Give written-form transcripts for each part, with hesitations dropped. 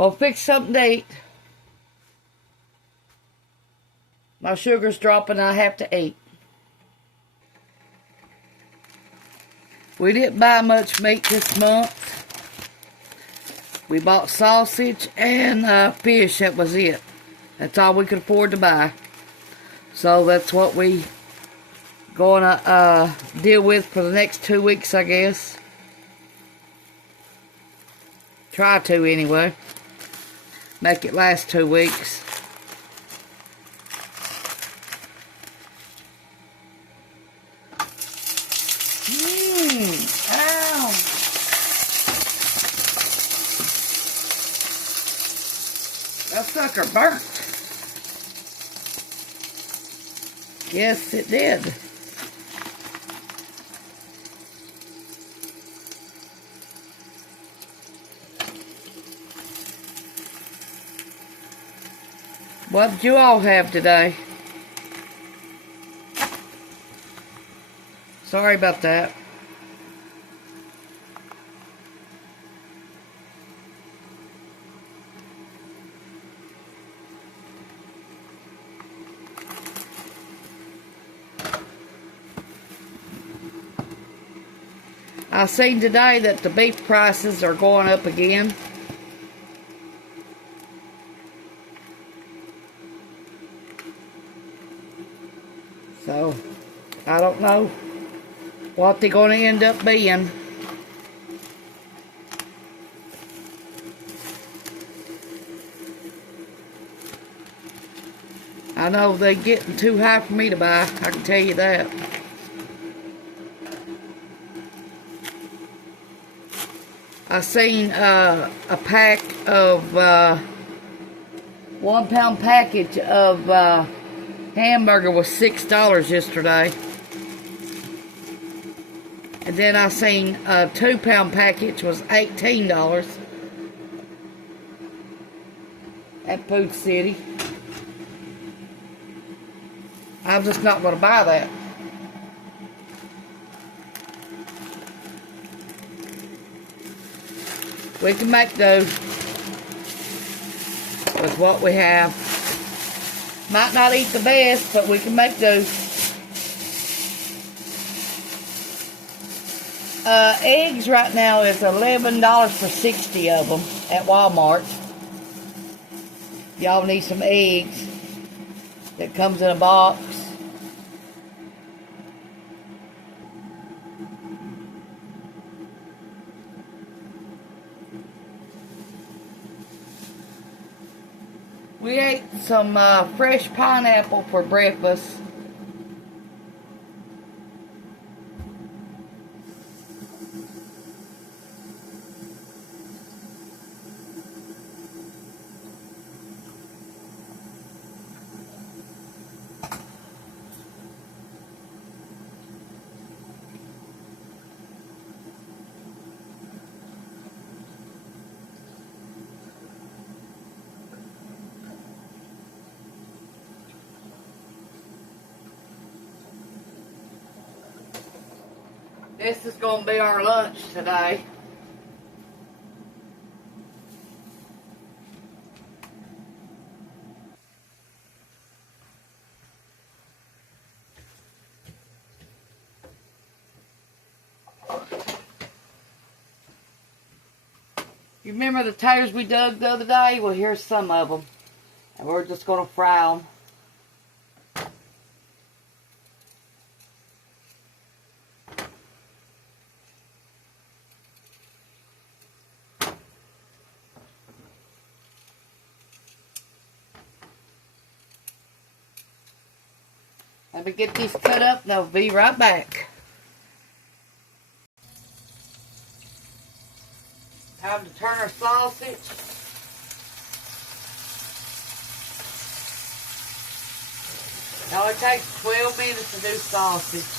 Go fix something to eat. My sugar's dropping, I have to eat. We didn't buy much meat this month. We bought sausage and fish, that was it. That's all we could afford to buy. So that's what we gonna deal with for the next 2 weeks, I guess. Try to anyway. Make it last 2 weeks. Ow. That sucker burnt. Yes, it did. What did you all have today? Sorry about that. I seen today that the beef prices are going up again. So, I don't know what they're going to end up being. I know they're getting too high for me to buy, I can tell you that. I seen a pack of 1 pound package of hamburger was $6 yesterday. And then I seen a 2 pound package was $18 at Food City. I'm just not going to buy that. We can make do with what we have. Might not eat the best, but we can make do. Eggs right now is $11 for 60 of them at Walmart. Y'all need some eggs that comes in a box. We ate some fresh pineapple for breakfast. This is going to be our lunch today. You remember the taters we dug the other day? Well, here's some of them. And we're just going to fry them. Let me get these cut up and I'll be right back. Time to turn our sausage. Now it takes 12 minutes to do sausage.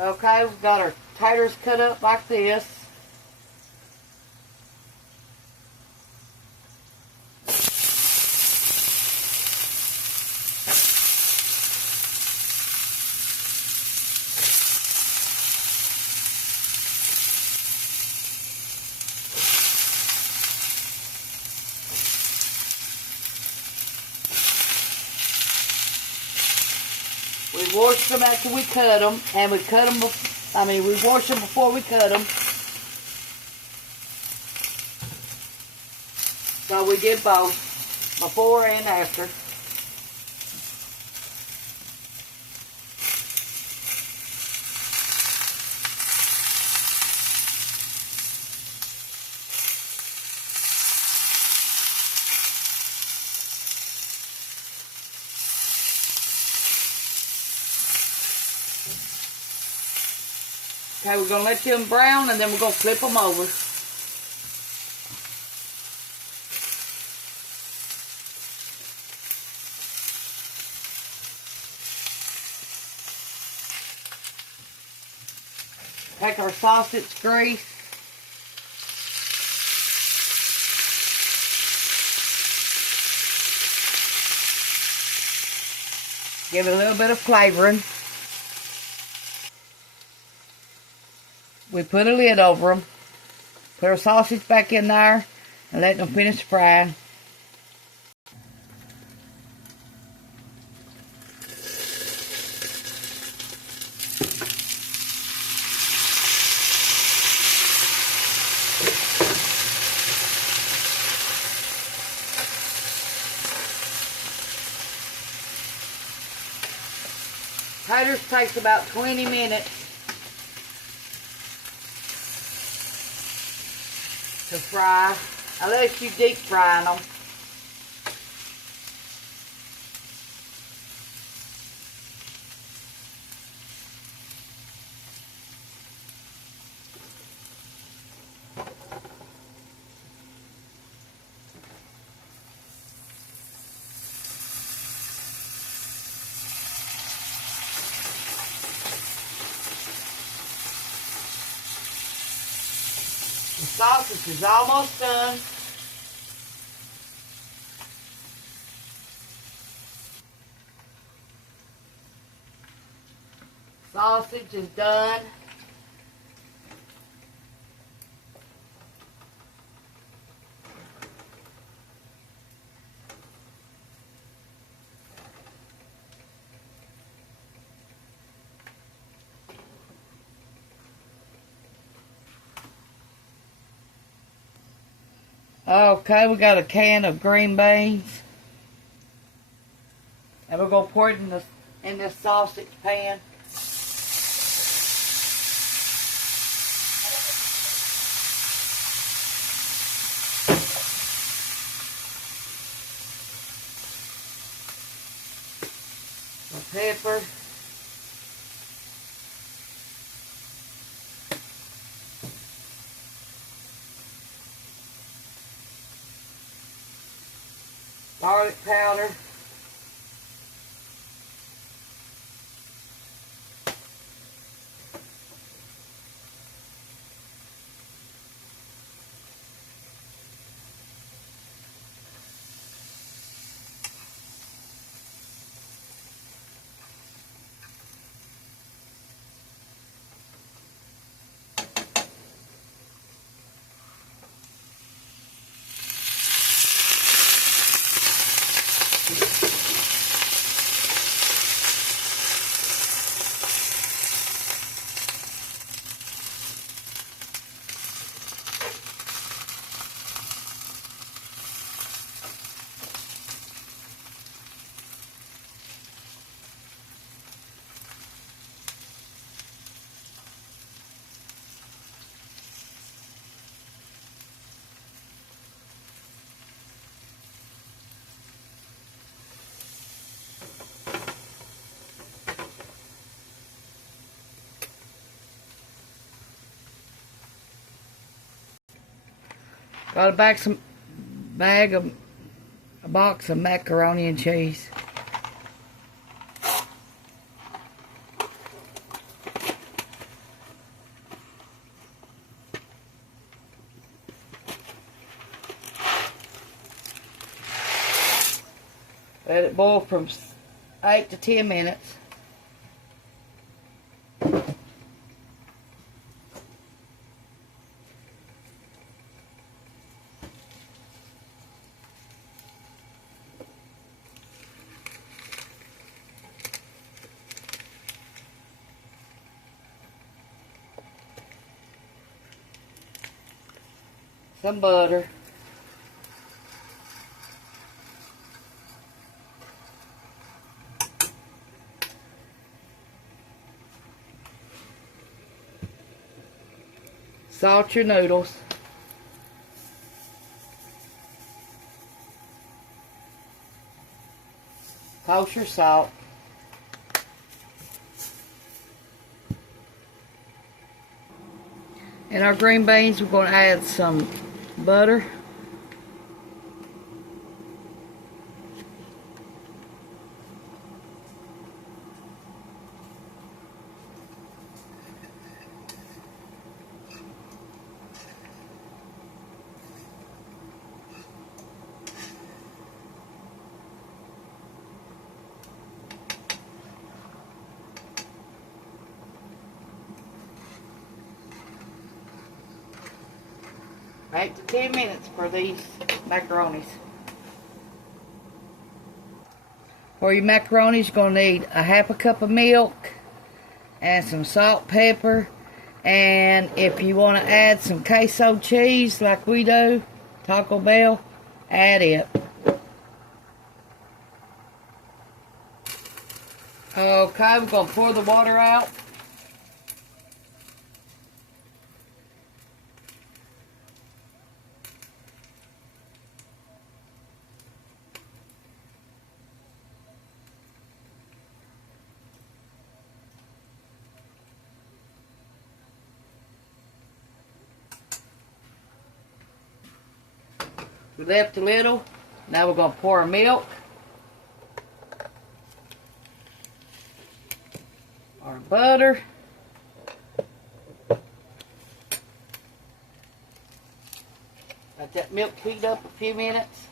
Okay, we've got our taters cut up like this. We washed them after we cut them, and we cut them, we washed them before we cut them. So we did both, before and after. Okay, we're going to let them brown, and then we're going to flip them over. Take our sausage grease. Give it a little bit of flavoring. We put a lid over them. Put our sausage back in there and let them finish frying. Taters takes about 20 minutes to fry, unless you deep fry them. The sausage is almost done. Sausage is done. Okay, we got a can of green beans. And we're going to pour it in this sausage pan. Some pepper. Garlic powder. Got a box of macaroni and cheese. Let it boil from 8 to 10 minutes. Some butter. Salt your noodles. Kosher salt. In our green beans, we're going to add some butter. Eight to 10 minutes for these macaronis. For your macaronis, you're going to need a half a cup of milk and some salt, pepper, and if you want to add some queso cheese like we do, Taco Bell, add it. Okay, we're going to pour the water out. We left a little. Now we're going to pour our milk. Our butter. Let that milk heat up a few minutes.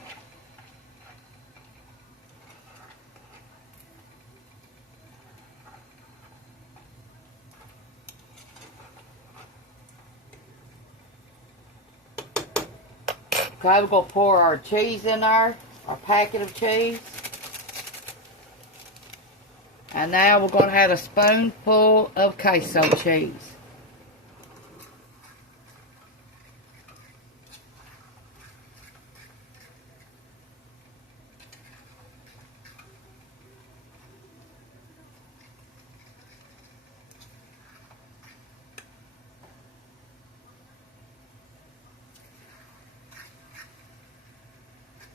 Okay, we're going to pour our cheese in there, our packet of cheese. And now we're going to add a spoonful of queso cheese.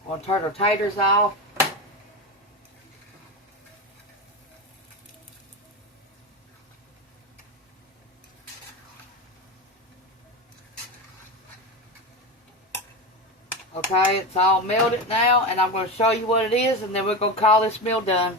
We'll turn our taters off. Okay, it's all melted now, and I'm going to show you what it is, and then we're going to call this meal done.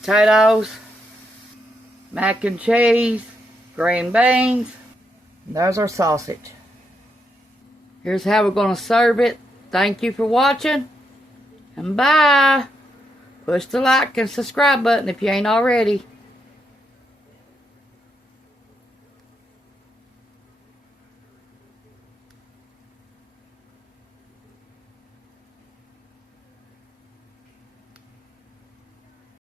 Potatoes, mac and cheese, green beans, and there's our sausage. Here's how we're going to serve it. Thank you for watching, and bye. Push the like and subscribe button if you ain't already.